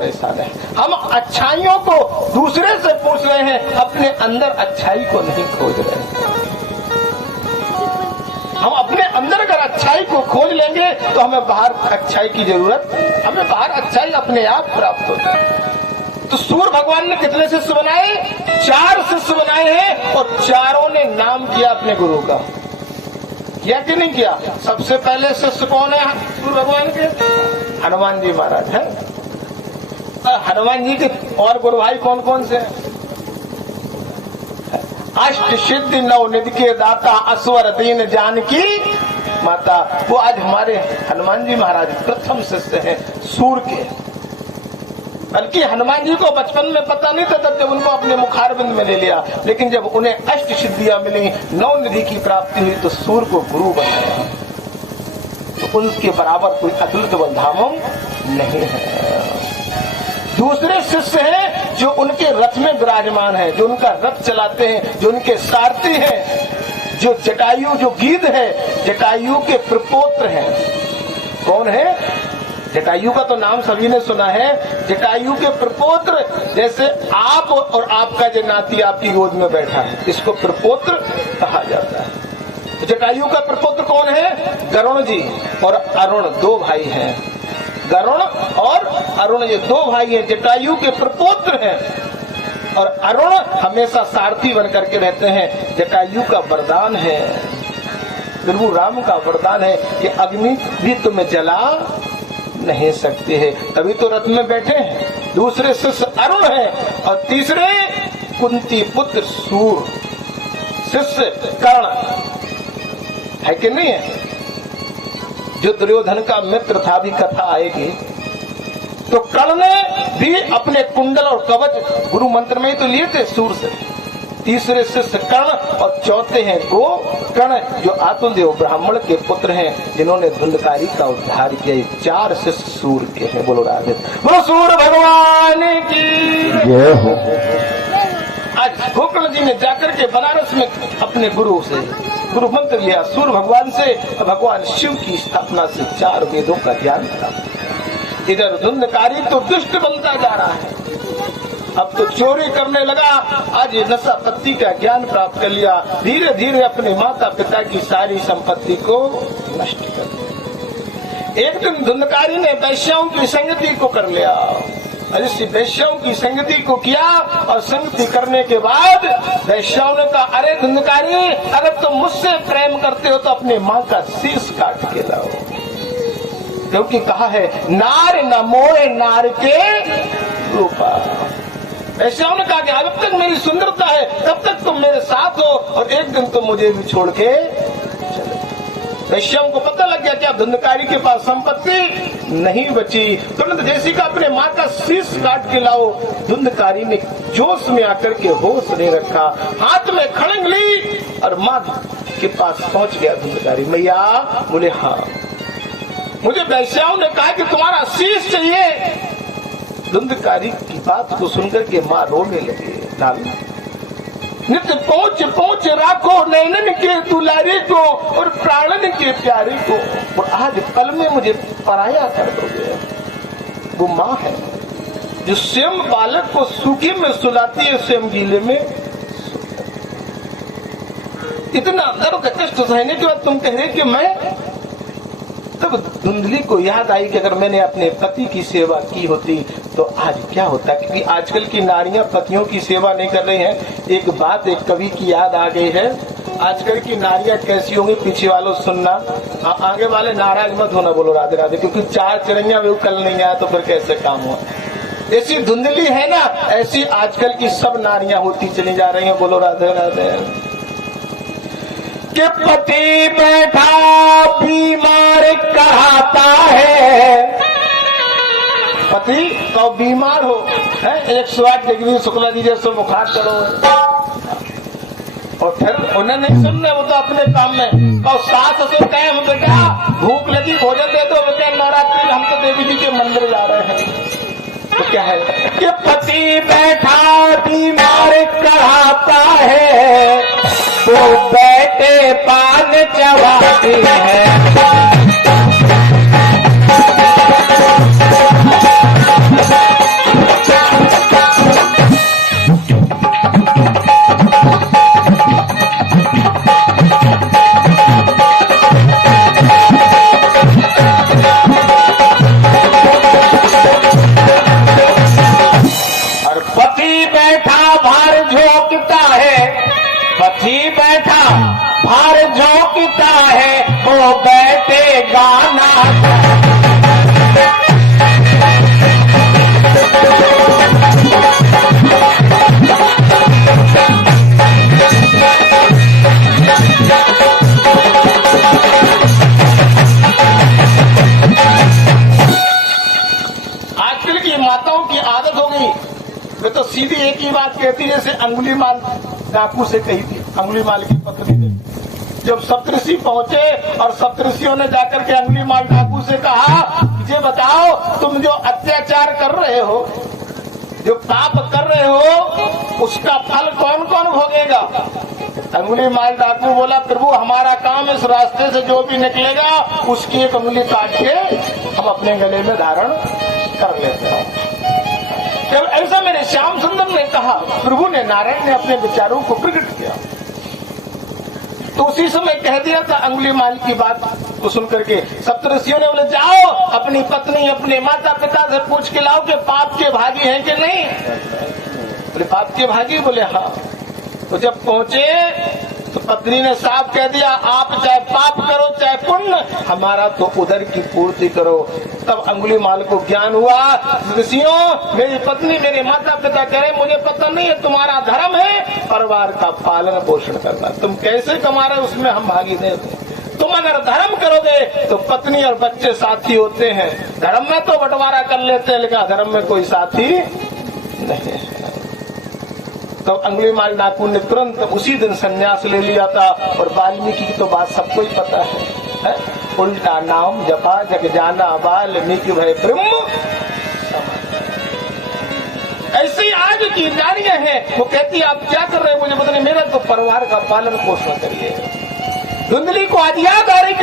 परेशान है। हम अच्छाइयों को दूसरे से पूछ रहे हैं, अपने अंदर अच्छाई को नहीं खोज रहे हैं। हम अपने अंदर अगर अच्छाई को खोज लेंगे तो हमें बाहर अच्छाई की जरूरत, हमें बाहर अच्छाई अपने आप प्राप्त होती है। तो सूर्य भगवान ने कितने शिष्य बनाए? 4 शिष्य बनाए हैं और चारों ने नाम किया अपने गुरु का। किया कि नहीं किया? सबसे पहले शिष्य कौन है सूर्य भगवान के? हनुमान जी महाराज है। हनुमान जी के और गुरु भाई कौन कौन से हैं? अष्ट सिद्धि नौ निधि के दाता असवर दीन जानकी माता। वो आज हमारे हनुमान जी महाराज प्रथम शिष्य हैं सूर्य के। बल्कि हनुमान जी को बचपन में पता नहीं था, तब जब उनको अपने मुखारबिंद में ले लिया, लेकिन जब उन्हें अष्ट सिद्धियां मिली, 9 निधि की प्राप्ति हुई, तो सूर्य को गुरु बनाया। तो उनके बराबर कोई अतुलित बलधामों नहीं है। दूसरे शिष्य हैं जो उनके रथ में विराजमान हैं, जो उनका रथ चलाते हैं, जो उनके सारथी हैं, जो जटायु, जो गीध है, जटायु के प्रपोत्र हैं। कौन है? जटायु का तो नाम सभी ने सुना है। जटायु के प्रपोत्र, जैसे आप और आपका जो नाती आपकी गोद में बैठा है, इसको प्रपोत्र कहा जाता है। जटायु का प्रपोत्र कौन है? गरुण जी और अरुण, 2 भाई हैं। गरुण और अरुण, ये 2 भाई हैं, जटायु के प्रपोत्र हैं। और अरुण हमेशा सारथी बन करके रहते हैं। जटायु का वरदान है, प्रभु राम का वरदान है कि अग्नि भी तुम्हें जला नहीं सकती है, तभी तो रथ में बैठे हैं। दूसरे शिष्य अरुण है और तीसरे कुंती पुत्र सूर्य शिष्य कर्ण है कि नहीं है? जो दुर्योधन का मित्र था, भी कथा आएगी। तो कर्ण ने भी अपने कुंडल और कवच गुरु मंत्र में ही तो लिए थे सूर्य से। तीसरे शिष्य कर्ण और चौथे हैं गो कर्ण, जो आत्मदेव ब्राह्मण के पुत्र हैं, जिन्होंने धुंधकारी का उद्धार किया। 4 शिष्य सूर्य के हैं। बोलो राधे, बोलो सूर्य भगवान की जय हो। आज गोकर्ण जी ने जाकर के बनारस में अपने गुरु से गुरु मंत्र लिया, सूर्य भगवान से। भगवान शिव की स्थापना से 4 वेदों का ज्ञान प्राप्त। इधर धुंधकारी तो दुष्ट बनता जा रहा है, अब तो चोरी करने लगा। आज नशा पत्ती का ज्ञान प्राप्त कर लिया, धीरे धीरे अपने माता पिता की सारी संपत्ति को नष्ट कर दिया। एक दिन धुंधकारी ने वैश्याओं की संगति को कर लिया। इस वैश्याओं की संगति को किया और संगति करने के बाद वैश्याओं ने कहा, अरे धुंधकारी, अगर तुम मुझसे प्रेम करते हो तो अपने माँ का शीश काट के लाओ, क्योंकि कहा है नार न मोहे नार के रूपा। वैश्याओं ने कहा कि अब तक मेरी सुंदरता है, तब तक तुम मेरे साथ हो और एक दिन तुम मुझे भी छोड़ के चले। वैश्याओं को पता लग गया कि अब धुंधकारी के पास संपत्ति नहीं बची। तुरंत जैसी का अपने माँ का शीश काट के लाओ। धुंधकारी ने जोश में आकर के होश नहीं रखा, हाथ में खड़ंग ली और माँ के पास पहुंच गया धुंधकारी। मैया, बोले हाँ, मुझे वैश्याओं ने कहा कि तुम्हारा शीश चाहिए। धुंधकारी की बात को सुनकर के माँ रोने लगे। लाला, नित्य पहुंच पहुंच राखो नैनन के दुलारे को और प्राणन के प्यारे को, और आज पल में मुझे पराया कर दोगे। वो माँ है जो स्वयं बालक को सूखे में सुलाती है, स्वयं गीले में। इतना दर्द कष्ट सहने के बाद तुम कह रहे कि मैं, तब धुंधली को याद आई कि अगर मैंने अपने पति की सेवा की होती तो आज क्या होता। क्योंकि आजकल की नारियां पतियों की सेवा नहीं कर रही हैं। एक बात एक कवि की याद आ गई है, आजकल की नारियां कैसी होंगी, पीछे वालों सुनना, आगे वाले नाराज मत होना। बोलो राधे राधे, क्योंकि 4 चिड़ैया भी कल नहीं आया तो फिर कैसे काम हुआ। ऐसी धुंधली है ना, ऐसी आजकल की सब नारियां होती चली जा रही हैं। बोलो राधे राधे। कि पति बैठा बीमार कहता है, पति तो बीमार हो है, 108 डिग्री शुक्ला जी जैसे बुखार चलो, और फिर उन्हें नहीं सुनने, वो तो अपने काम में। और सास ससुर कहे, बेटा भूख लगी भोजन दे दो, बेटा नवरात्रि हम तो देवी जी के मंदिर जा रहे हैं। तो क्या है कि पति बैठा बीमार कहता है, वो बैठे पान चबाती है। डाकुओं की आदत हो गई, वे तो सीधी एक ही बात कहती, जैसे अंगुलीमाल डाकू से कही थी अंगुलीमाल की पत्नी ने। जब सप्तऋषि पहुंचे और सप्तऋषियों ने जाकर के अंगुलीमाल डाकू से कहा, मुझे बताओ तुम जो अत्याचार कर रहे हो, जो पाप कर रहे हो, उसका फल कौन कौन भोगेगा? अंगुलीमाल डाकू बोला, प्रभु हमारा काम इस रास्ते से जो भी निकलेगा उसकी एक अंगुली काट के हम अपने गले में धारण कर लेते हैं। जब ऐसा मेरे श्याम सुंदर ने कहा, प्रभु ने, नारायण ने अपने विचारों को प्रकट किया, तो उसी समय कह दिया था अंगुलीमाल की बात को सुनकर के सप्तऋषियों ने बोले, जाओ अपनी पत्नी अपने माता पिता से पूछ के लाओ कि पाप के भागी हैं कि नहीं। बोले पाप के भागी? बोले हाँ। तो जब पहुंचे तो पत्नी ने साफ कह दिया, आप चाहे पाप करो चाहे पुण्य, हमारा तो उदर की पूर्ति करो। तब अंगुलीमाल को ज्ञान हुआ, ऋषियों मेरी पत्नी मेरे माता पिता कह रहे, मुझे पता नहीं है, तुम्हारा धर्म है परिवार का पालन पोषण करना, तुम कैसे कमा रहे उसमें हम भागी नहीं होते। तुम अगर धर्म करोगे तो पत्नी और बच्चे साथी होते हैं, धर्म में तो बंटवारा कर लेते हैं लेकिन अधर्म में कोई साथी नहीं है। तो अंगुलीमाल डाकू ने तुरंत उसी दिन संन्यास ले लिया था। और वाल्मीकि की तो बात सबको ही पता है? उल्टा नाम जपा जग जाना वाल्मीकि भय ब्रह्म। ऐसी आज की नारियां हैं, वो कहती आप क्या कर रहे हैं मुझे पता नहीं, मेरा तो परिवार का पालन पोषण करिए। धुंधली को आज याद आ रही